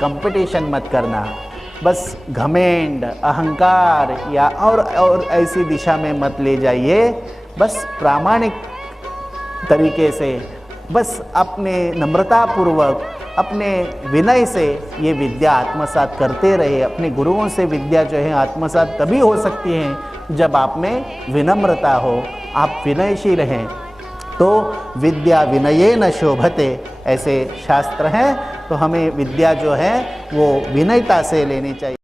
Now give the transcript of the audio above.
Competition मत करना, बस घमेंड, अहंकार या और ऐसी दिशा में मत ले जाइए। बस प्रामाणिक तरीके से, बस अपने नम्रतापूर्वक, अपने विनय से ये विद्या आत्मसात करते रहे। अपने गुरुओं से विद्या जो है आत्मसात तभी हो सकती है जब आप में विनम्रता हो, आप विनयशील हैं। तो विद्या विनयेन शोभते, ऐसे शास्त्र हैं। तो हमें विद्या जो है वो विनयता से लेनी चाहिए।